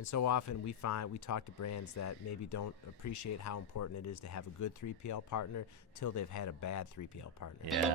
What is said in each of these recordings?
And so often we talk to brands that maybe don't appreciate how important it is to have a good 3PL partner till they've had a bad 3PL partner. Yeah.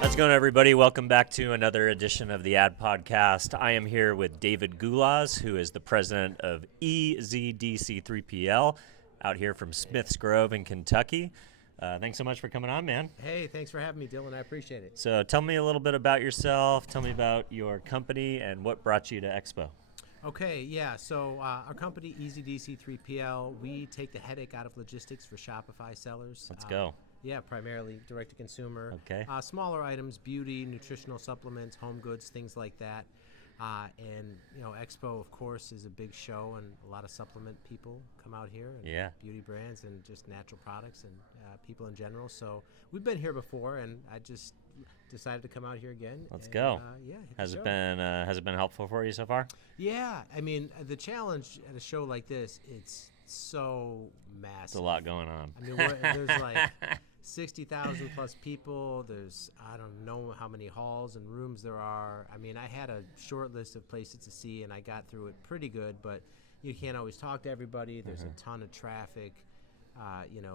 How's it going, everybody? Welcome back to another edition of the Ad Podcast. I am here with David Gulas, who is the president of EZDC3PL, out here from Smiths Grove in Kentucky. Thanks so much for coming on, man. Hey, thanks for having me, Dylan. I appreciate it. So tell me a little bit about yourself. Tell me about your company and what brought you to Expo. Okay, yeah. So our company, EZDC3PL, we take the headache out of logistics for Shopify sellers. Let's go. Yeah, primarily direct-to-consumer. Okay. Smaller items, beauty, nutritional supplements, home goods, things like that. And, Expo, of course, is a big show, and a lot of supplement people come out here. And beauty brands and just natural products and people in general. So we've been here before, and I just decided to come out here again. Let's go. Has it been helpful for you so far? Yeah. I mean, the challenge at a show like this, it's so massive. It's a lot going on. I mean, there's like 60,000 plus people. There's, I don't know how many halls and rooms there are. I mean, I had a short list of places to see, and I got through it pretty good, but you can't always talk to everybody. There's a ton of traffic.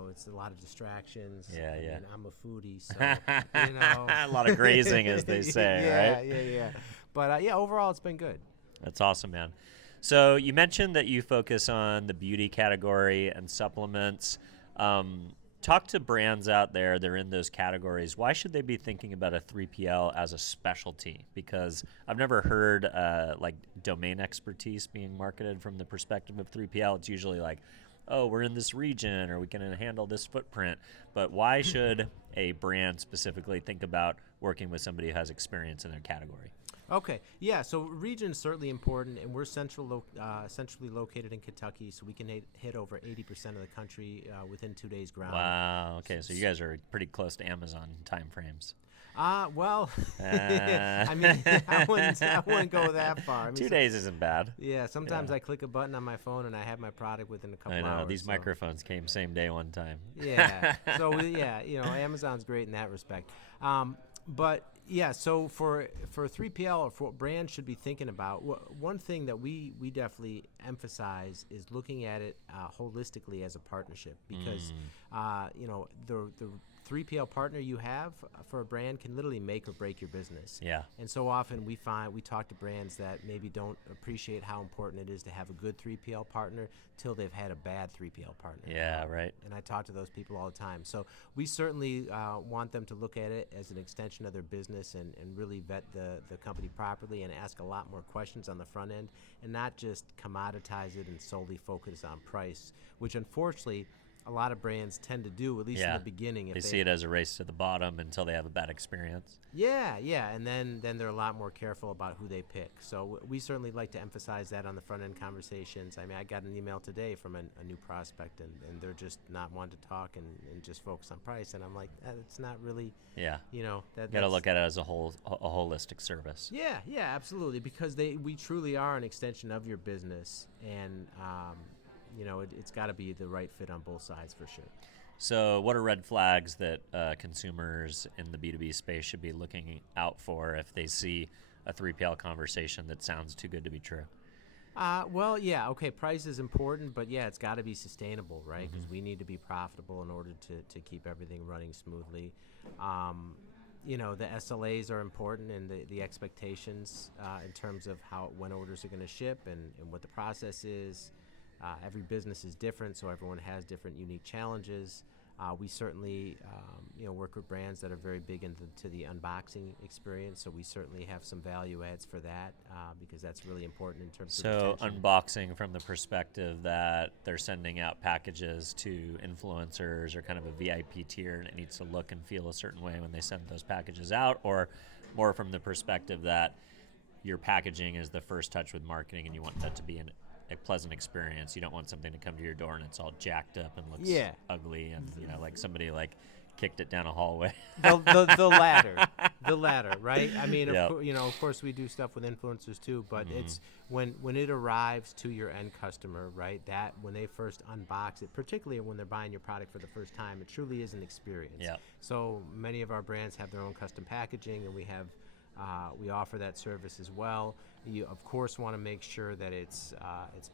It's a lot of distractions. Yeah. I mean, I'm a foodie, so, A lot of grazing, as they say, right? Yeah. But, overall, it's been good. That's awesome, man. So you mentioned that you focus on the beauty category and supplements. Talk to brands out there that are in those categories. Why should they be thinking about a 3PL as a specialty? Because I've never heard domain expertise being marketed from the perspective of 3PL. It's usually like, oh, we're in this region or we can handle this footprint. But why should a brand specifically think about working with somebody who has experience in their category? Okay, yeah, so region is certainly important, and we're centrally located in Kentucky, so we can hit over 80% of the country within 2 days ground. Wow, okay, so you guys are pretty close to Amazon time frames. I mean, I wouldn't go that far. I mean, 2 days isn't bad. Yeah, sometimes I click a button on my phone and I have my product within a couple hours. I know, these microphones came same day one time. Yeah, so Amazon's great in that respect. But yeah, so for 3PL or for brands should be thinking about, one thing that we definitely emphasize is looking at it holistically as a partnership, because the 3PL partner you have for a brand can literally make or break your business. Yeah. And so often we talk to brands that maybe don't appreciate how important it is to have a good 3PL partner till they've had a bad 3PL partner. Yeah, right. And I talk to those people all the time. So we certainly want them to look at it as an extension of their business and really vet the company properly and ask a lot more questions on the front end and not just commoditize it and solely focus on price, which unfortunately a lot of brands tend to do, at least in the beginning. They see it as a race to the bottom until they have a bad experience. Yeah, and then they're a lot more careful about who they pick. So we certainly like to emphasize that on the front-end conversations. I mean, I got an email today from a new prospect, and they're just not wanting to talk and just focus on price. And I'm like, it's not really, you got to look at it as a holistic service. Yeah, absolutely, because we truly are an extension of your business, and it's got to be the right fit on both sides for sure. So what are red flags that consumers in the B2B space should be looking out for if they see a 3PL conversation that sounds too good to be true? Price is important, but it's got to be sustainable, right? Because we need to be profitable in order to keep everything running smoothly. The SLAs are important, and the expectations in terms of when orders are going to ship and what the process is. Every business is different, so everyone has different unique challenges. We certainly work with brands that are very big into the unboxing experience, so we certainly have some value adds for that because that's really important in terms of retention. So unboxing from the perspective that they're sending out packages to influencers or kind of a VIP tier, and it needs to look and feel a certain way when they send those packages out, or more from the perspective that your packaging is the first touch with marketing and you want that to be a pleasant experience. You don't want something to come to your door and it's all jacked up and looks ugly and like somebody like kicked it down a hallway. The latter, right? I mean, Yep. of course, we do stuff with influencers too, but it's when it arrives to your end customer, right? That when they first unbox it, particularly when they're buying your product for the first time, it truly is an experience. Yep. So many of our brands have their own custom packaging, and we offer that service as well. You of course want to make sure that it's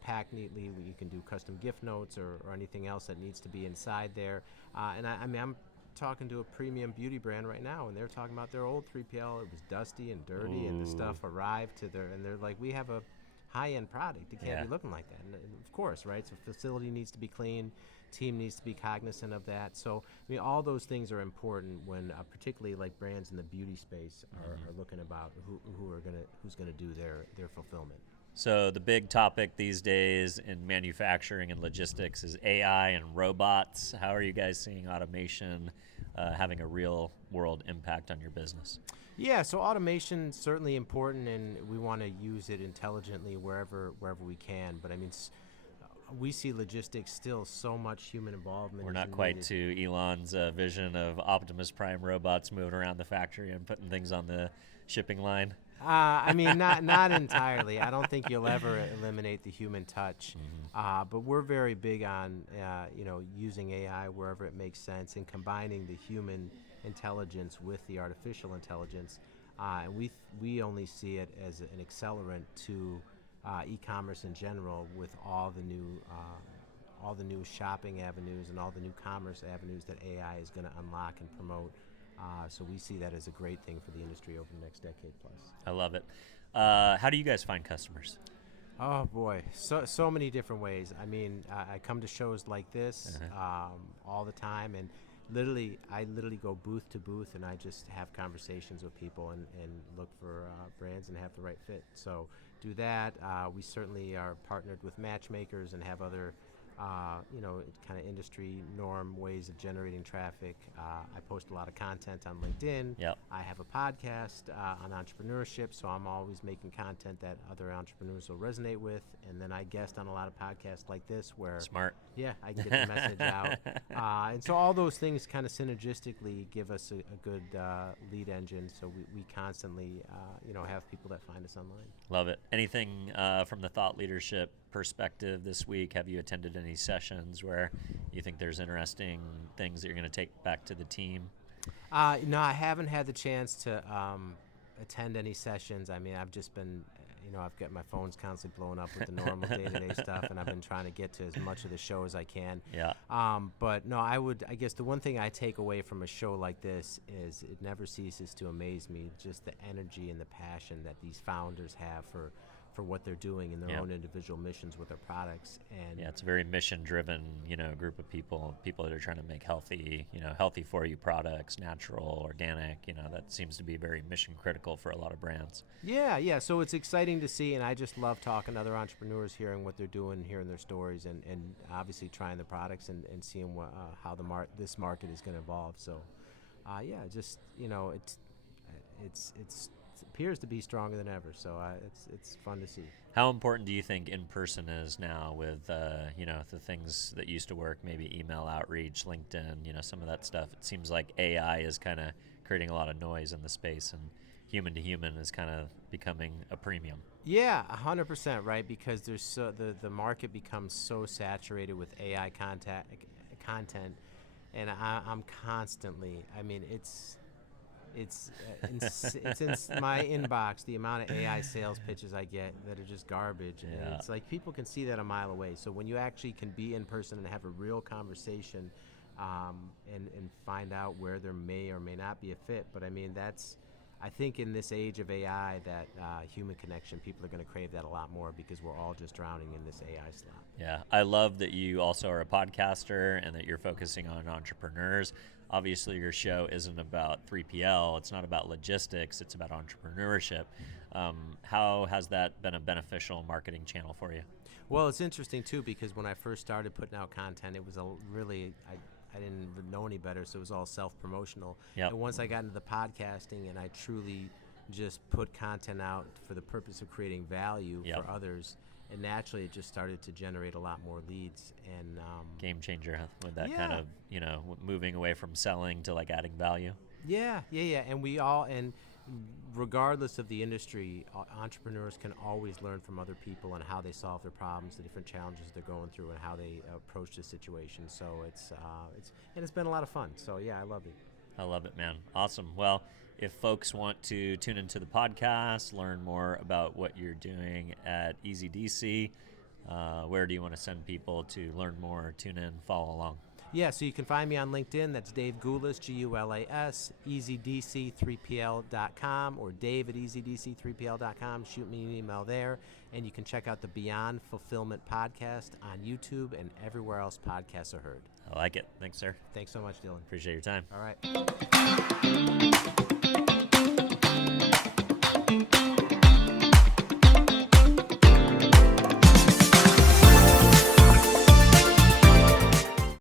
packed neatly. You can do custom gift notes or anything else that needs to be inside there. And I mean, I'm talking to a premium beauty brand right now, and they're talking about their old 3PL. It was dusty and dirty, and the stuff arrived and they're like, we have a high-end product. It can't be looking like that. And of course, right? So facility needs to be clean. Team needs to be cognizant of that. So I mean, all those things are important when, particularly like brands in the beauty space are looking about who's gonna do their fulfillment. So the big topic these days in manufacturing and logistics is AI and robots. How are you guys seeing automation having a real world impact on your business? Yeah, so automation certainly important, and we want to use it intelligently wherever we can. But I mean, we see logistics still so much human involvement. We're not quite to Elon's vision of Optimus Prime robots moving around the factory and putting things on the shipping line. I mean, not entirely. I don't think you'll ever eliminate the human touch. But we're very big on using AI wherever it makes sense and combining the human intelligence with the artificial intelligence. And we only see it as an accelerant to e-commerce in general, with all the new shopping avenues and all the new commerce avenues that AI is going to unlock and promote. So we see that as a great thing for the industry over the next decade plus. I love it. How do you guys find customers? Oh boy, so many different ways. I mean, I come to shows like this all the time, and I literally go booth to booth, and I just have conversations with people and look for brands and have the right fit. So do that. We certainly are partnered with matchmakers and have other kind of industry norm ways of generating traffic. I post a lot of content on LinkedIn. Yep. I have a podcast on entrepreneurship, so I'm always making content that other entrepreneurs will resonate with. And then I guest on a lot of podcasts like this where Smart. Yeah, I can get the message out. And so all those things kind of synergistically give us a good lead engine. So we constantly have people that find us online. Love it. Anything from the thought leadership perspective this week? Have you attended any sessions where you think there's interesting things that you're going to take back to the team? No, I haven't had the chance to attend any sessions. I mean, I've just been, I've got my phone's constantly blowing up with the normal day-to-day stuff, and I've been trying to get to as much of the show as I can. Yeah. But no, I guess the one thing I take away from a show like this is it never ceases to amaze me, just the energy and the passion that these founders have for what they're doing in their own individual missions with their products. And it's a very mission-driven, group of people that are trying to make healthy for you products, natural, organic. That seems to be very mission critical for a lot of brands. Yeah. So it's exciting to see, and I just love talking to other entrepreneurs, hearing what they're doing, hearing their stories, and obviously trying the products and seeing how this market is going to evolve. So, it appears to be stronger than ever. So it's fun to see. How important do you think in person is now with the things that used to work, maybe email outreach, LinkedIn, some of that stuff? It seems like AI is kind of creating a lot of noise in the space, and human to human is kind of becoming a premium. Yeah, 100%, right? Because there's the market becomes so saturated with AI content, and I'm constantly. I mean, it's in my inbox, the amount of AI sales pitches I get that are just garbage. And it's like people can see that a mile away. So when you actually can be in person and have a real conversation and find out where there may or may not be a fit. But I mean, I think in this age of AI, that human connection, people are going to crave that a lot more because we're all just drowning in this AI slop. Yeah, I love that you also are a podcaster and that you're focusing on entrepreneurs. Obviously, your show isn't about 3PL. It's not about logistics. It's about entrepreneurship. How has that been a beneficial marketing channel for you? Well, it's interesting, too, because when I first started putting out content, it was I didn't know any better, so it was all self-promotional. Yep. And once I got into the podcasting and I truly just put content out for the purpose of creating value for others, and naturally it just started to generate a lot more leads. And Game changer, huh? With that Yeah. kind of, moving away from selling to like adding value. yeah, and regardless of the industry, entrepreneurs can always learn from other people and how they solve their problems, the different challenges they're going through, and how they approach the situation. So it's been a lot of fun. So yeah, I love it. I love it, man. Awesome. Well, if folks want to tune into the podcast, learn more about what you're doing at EZDC, where do you want to send people to learn more, tune in, follow along? Yeah, so you can find me on LinkedIn. That's Dave Gulas, Gulas, EZDC3PL.com, or Dave at EZDC3PL.com. Shoot me an email there. And you can check out the Beyond Fulfillment podcast on YouTube and everywhere else podcasts are heard. I like it. Thanks, sir. Thanks so much, Dylan. Appreciate your time. All right.